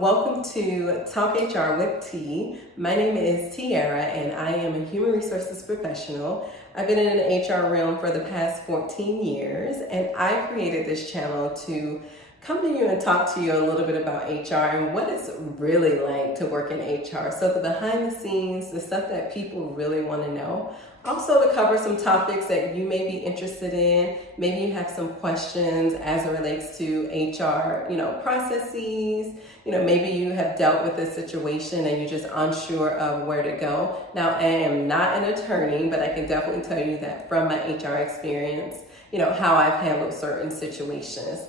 welcome to Talk HR with T. My name is Tiara and I am a human resources professional. I've been in the HR realm for the past 14 years and I created this channel to come to you and talk to you a little bit about HR and what it's really like to work in HR. So the behind the scenes, the stuff that people really want to know. Also to cover some topics that you may be interested in. Maybe you have some questions as it relates to HR, processes. Maybe you have dealt with a situation and you're just unsure of where to go. Now, I am not an attorney, but I can definitely tell you that from my HR experience, how I've handled certain situations.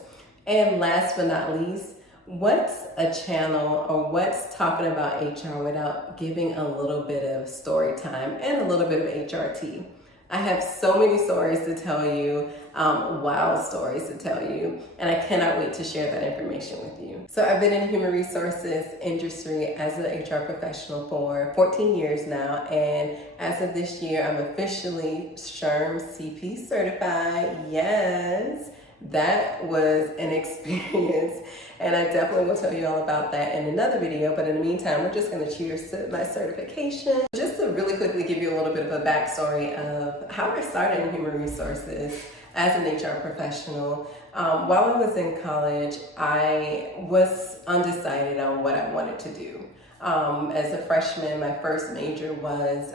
And last but not least, what's a channel or what's talking about HR without giving a little bit of story time and a little bit of HRT? I have so many stories to tell you, wild stories to tell you, and I cannot wait to share that information with you. So I've been in the human resources industry as an HR professional for 14 years now, and as of this year, I'm officially SHRM CP certified. Yes. That was an experience, and I definitely will tell you all about that in another video. But in the meantime, we're just going to cheers to my certification. Just to really quickly give you a little bit of a backstory of how I started in human resources as an HR professional. While I was in college, I was undecided on what I wanted to do. As a freshman, my first major was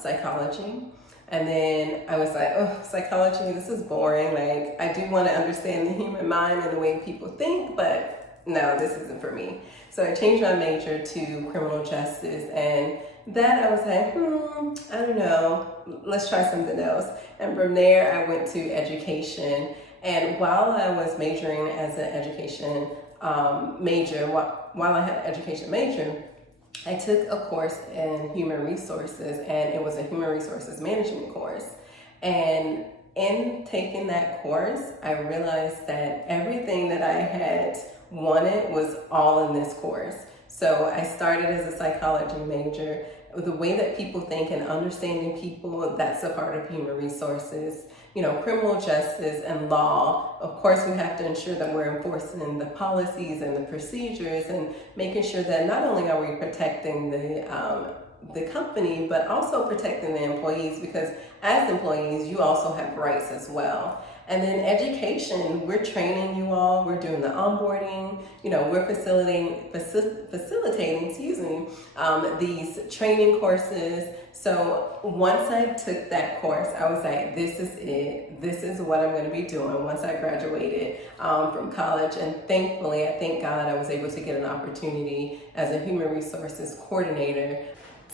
psychology. And then I was like, oh, psychology, this is boring. Like, I do want to understand the human mind and the way people think, but no, this isn't for me. So I changed my major to criminal justice, and that I was like, I don't know, let's try something else. And from there, I went to education. And while I was majoring as an education major, while I had an education major, I took a course in human resources, and it was a human resources management course. And in taking that course, I realized that everything that I had wanted was all in this course. So I started as a psychology major. The way that people think and understanding people, that's a part of human resources. Criminal justice and law, of course, we have to ensure that we're enforcing the policies and the procedures and making sure that not only are we protecting the company, but also protecting the employees, because as employees, you also have rights as well. And then education, we're training you all, we're doing the onboarding, we're facilitating, these training courses. So once I took that course, I was like, this is it. This is what I'm going to be doing once I graduated from college. And thankfully, I thank God I was able to get an opportunity as a human resources coordinator.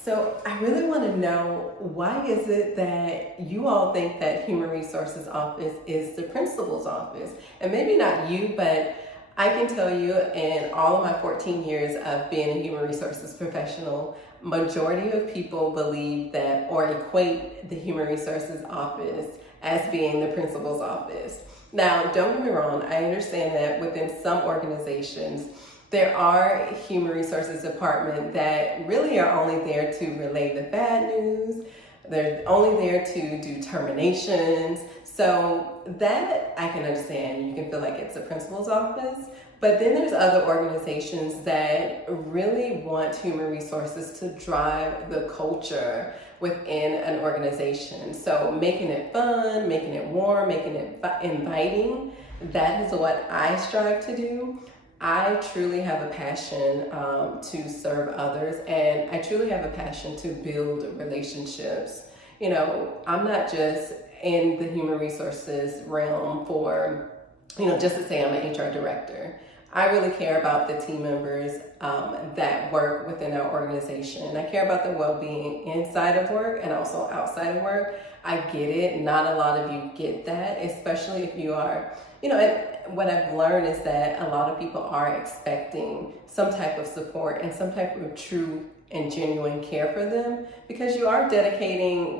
So I really want to know, why is it that you all think that human resources office is the principal's office? And maybe not you, but I can tell you in all of my 14 years of being a human resources professional, majority of people believe that or equate the human resources office as being the principal's office. Now, don't get me wrong, I understand that within some organizations, there are human resources department that really are only there to relay the bad news. They're only there to do terminations. So that I can understand. You can feel like it's a principal's office. But then there's other organizations that really want human resources to drive the culture within an organization. So making it fun, making it warm, making it inviting. That is what I strive to do. I truly have a passion to serve others, and I truly have a passion to build relationships. I'm not just in the human resources realm for, just to say I'm an HR director. I really care about the team members that work within our organization. I care about their well-being inside of work and also outside of work. I get it. Not a lot of you get that, especially if you are, what I've learned is that a lot of people are expecting some type of support and some type of true and genuine care for them, because you are dedicating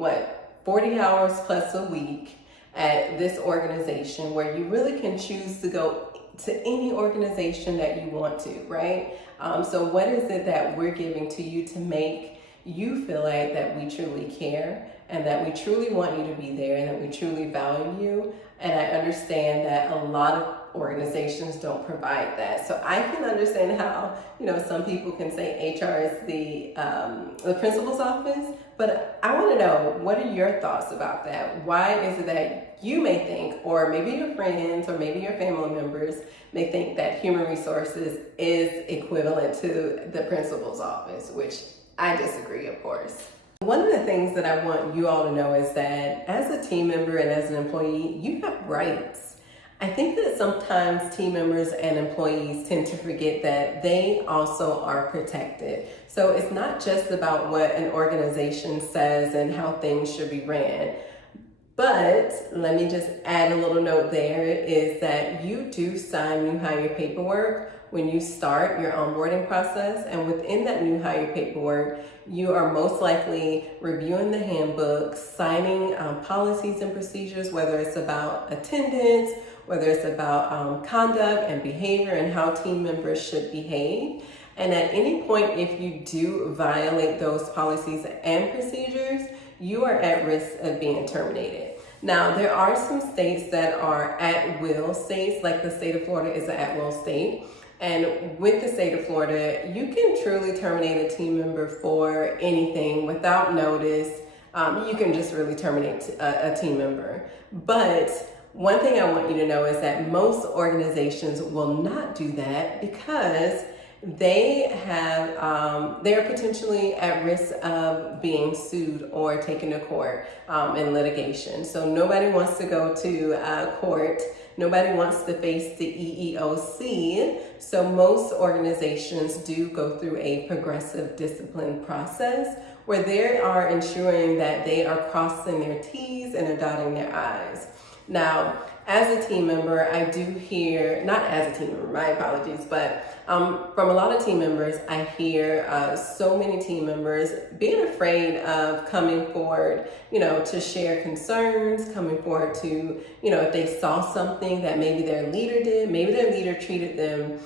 40 hours plus a week at this organization, where you really can choose to go to any organization that you want to, right? So what is it that we're giving to you to make you feel like that we truly care? and that we truly want you to be there and that we truly value you. And I understand that a lot of organizations don't provide that. So I can understand how, some people can say HR is the principal's office, but I want to know, what are your thoughts about that? Why is it that you may think, or maybe your friends or maybe your family members may think that human resources is equivalent to the principal's office, which I disagree, of course. One of the things that I want you all to know is that as a team member and as an employee, you have rights. I think that sometimes team members and employees tend to forget that they also are protected. So it's not just about what an organization says and how things should be ran. But let me just add a little note there, is that you do sign new hire paperwork when you start your onboarding process. And within that new hire paperwork, you are most likely reviewing the handbook, signing policies and procedures, whether it's about attendance, whether it's about conduct and behavior and how team members should behave. And at any point, if you do violate those policies and procedures, you are at risk of being terminated. Now, there are some states that are at-will states, like the state of Florida is an at-will state. And with the state of Florida, you can truly terminate a team member for anything without notice. You can just really terminate a team member. But one thing I want you to know is that most organizations will not do that because they're potentially at risk of being sued or taken to court in litigation. So nobody wants to go to court. Nobody wants to face the EEOC. So most organizations do go through a progressive discipline process where they are ensuring that they are crossing their T's and are dotting their I's. Now, as a team member, I do hear, not as a team member, my apologies, but from a lot of team members, I hear so many team members being afraid of coming forward, to share concerns, coming forward to, if they saw something that maybe their leader did, maybe their leader treated them,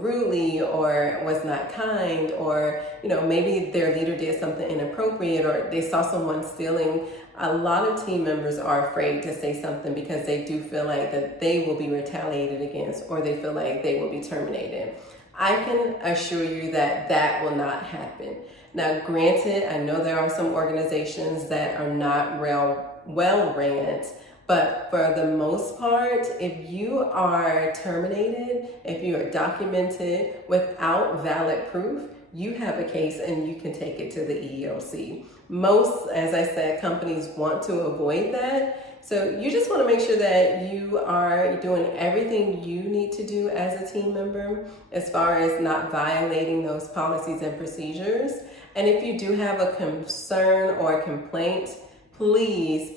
rudely or was not kind, or, maybe their leader did something inappropriate, or they saw someone stealing. A lot of team members are afraid to say something because they do feel like that they will be retaliated against, or they feel like they will be terminated. I can assure you that that will not happen. Now, granted, I know there are some organizations that are not well ran, but for the most part, if you are terminated, if you are documented without valid proof, you have a case and you can take it to the EEOC. Most, as I said, companies want to avoid that. So you just want to make sure that you are doing everything you need to do as a team member as far as not violating those policies and procedures. And if you do have a concern or a complaint, please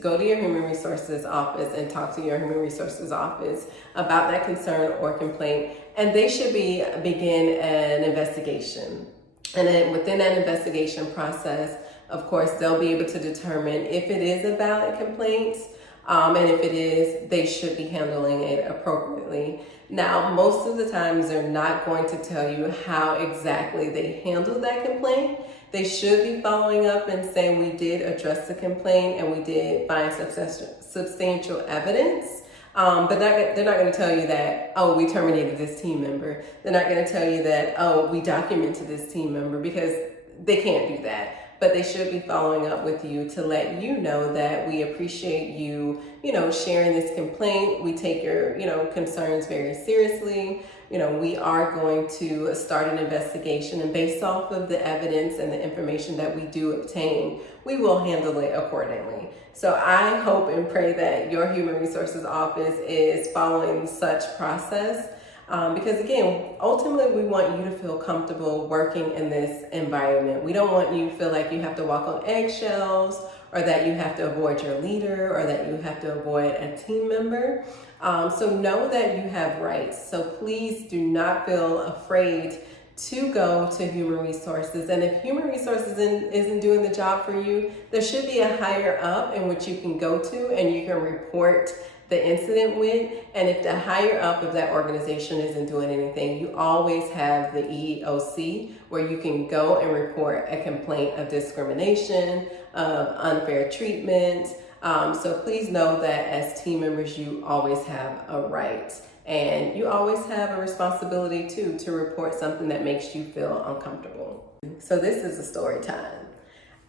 go to your human resources office and talk to your human resources office about that concern or complaint. And they should begin an investigation. And then within that investigation process, of course, they'll be able to determine if it is a valid complaint. And if it is, they should be handling it appropriately. Now, most of the times they're not going to tell you how exactly they handled that complaint. They should be following up and saying, we did address the complaint and we did find substantial evidence. But they're not going to tell you that, oh, we terminated this team member. They're not going to tell you that, oh, we documented this team member, because they can't do that. But they should be following up with you to let you know that we appreciate you, sharing this complaint. We take your, concerns very seriously. We are going to start an investigation, and based off of the evidence and the information that we do obtain, we will handle it accordingly. So I hope and pray that your human resources office is following such process. Because again, ultimately we want you to feel comfortable working in this environment. We don't want you to feel like you have to walk on eggshells, or that you have to avoid your leader, or that you have to avoid a team member. So know that you have rights. So please do not feel afraid to go to human resources. And if human resources isn't doing the job for you, there should be a higher up in which you can go to and you can report the incident with. And if the higher up of that organization isn't doing anything, you always have the EEOC, where you can go and report a complaint of discrimination, of unfair treatment. So please know that as team members, you always have a right, and you always have a responsibility too to report something that makes you feel uncomfortable. So this is a story time.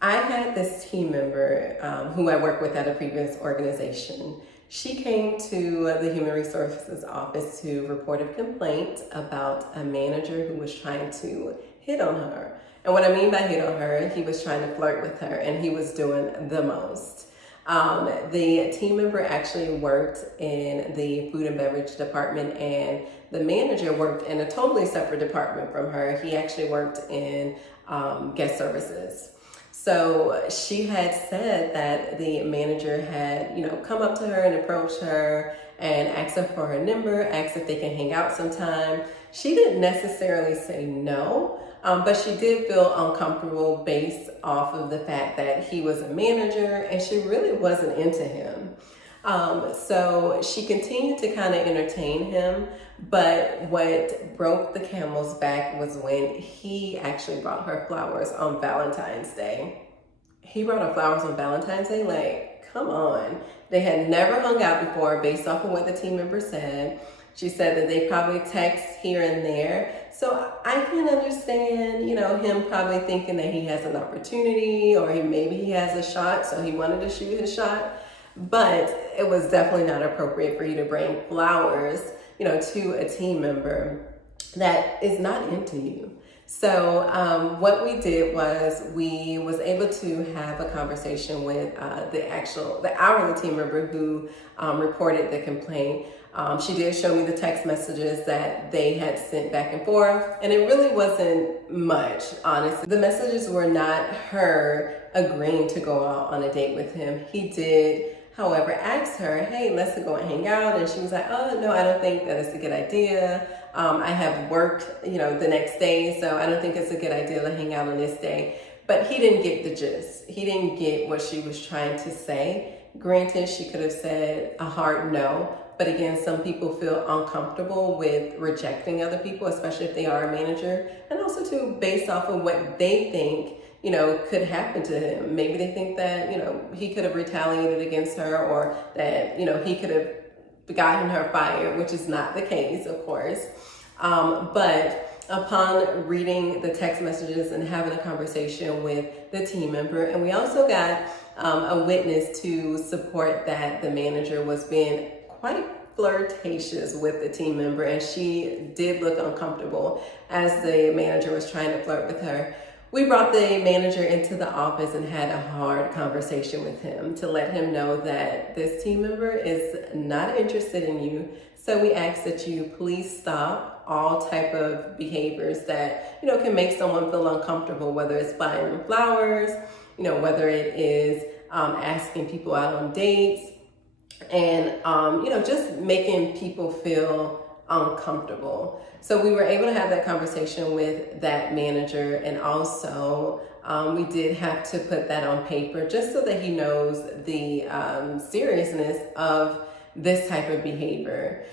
I had this team member who I worked with at a previous organization. She came to the Human Resources office to report a complaint about a manager who was trying to hit on her. And what I mean by hit on her, he was trying to flirt with her, and he was doing the most. The team member actually worked in the food and beverage department, and the manager worked in a totally separate department from her. He actually worked in guest services. So she had said that the manager had, come up to her and approached her and asked her for her number, asked if they can hang out sometime. She didn't necessarily say no, but she did feel uncomfortable based off of the fact that he was a manager and she really wasn't into him. So she continued to kind of entertain him, but what broke the camel's back was when he actually brought her flowers on Valentine's Day. He brought her flowers on Valentine's Day, like, come on. They had never hung out before based off of what the team member said. She said that they probably text here and there. So I can understand, him probably thinking that he has an opportunity, or maybe he has a shot, so he wanted to shoot his shot. But it was definitely not appropriate for you to bring flowers, to a team member that is not into you. So what we did was we was able to have a conversation with the hourly team member who reported the complaint. She did show me the text messages that they had sent back and forth, and it really wasn't much, honestly. The messages were not her agreeing to go out on a date with him. He did, however, ask her, hey, let's go and hang out. And she was like, oh, no, I don't think that it's a good idea. I have worked, the next day, so I don't think it's a good idea to hang out on this day. But he didn't get the gist. He didn't get what she was trying to say. Granted, she could have said a hard no. But again, some people feel uncomfortable with rejecting other people, especially if they are a manager. And also, too, based off of what they think, could happen to him. Maybe they think that, he could have retaliated against her, or that, he could have gotten her fired, which is not the case, of course. But upon reading the text messages and having a conversation with the team member, and we also got a witness to support that the manager was being quite flirtatious with the team member, and she did look uncomfortable as the manager was trying to flirt with her. We brought the manager into the office and had a hard conversation with him to let him know that this team member is not interested in you. So we ask that you please stop all type of behaviors that, can make someone feel uncomfortable, whether it's buying them flowers, whether it is asking people out on dates, and, just making people feel uncomfortable. So we were able to have that conversation with that manager, and also we did have to put that on paper just so that he knows the seriousness of this type of behavior.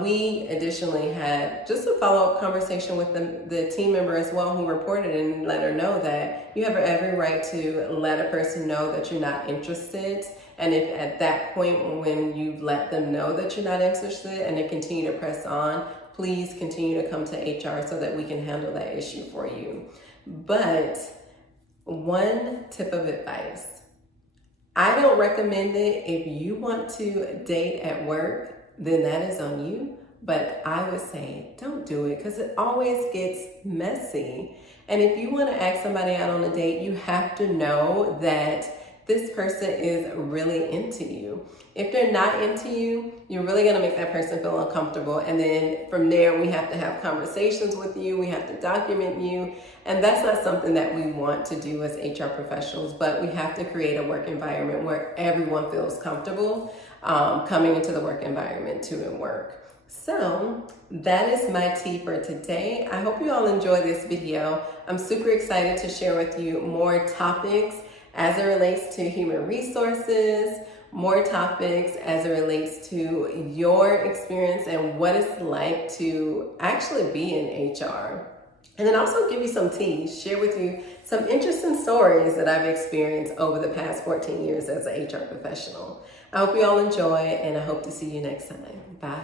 We additionally had just a follow-up conversation with the team member as well, who reported, and let her know that you have every right to let a person know that you're not interested. And if at that point when you let them know that you're not interested and they continue to press on, please continue to come to HR so that we can handle that issue for you. But one tip of advice: I don't recommend it. If you want to date at work, then that is on you. But I would say don't do it, because it always gets messy. And if you want to ask somebody out on a date, you have to know that this person is really into you. If they're not into you, you're really going to make that person feel uncomfortable. And then from there, we have to have conversations with you. We have to document you. And that's not something that we want to do as HR professionals, but we have to create a work environment where everyone feels comfortable coming into the work environment to work. So that is my tea for today. I hope you all enjoy this video. I'm super excited to share with you more topics as it relates to human resources, more topics as it relates to your experience and what it's like to actually be in HR. And then also give you some tea, share with you some interesting stories that I've experienced over the past 14 years as an HR professional. I hope you all enjoy, and I hope to see you next time. Bye.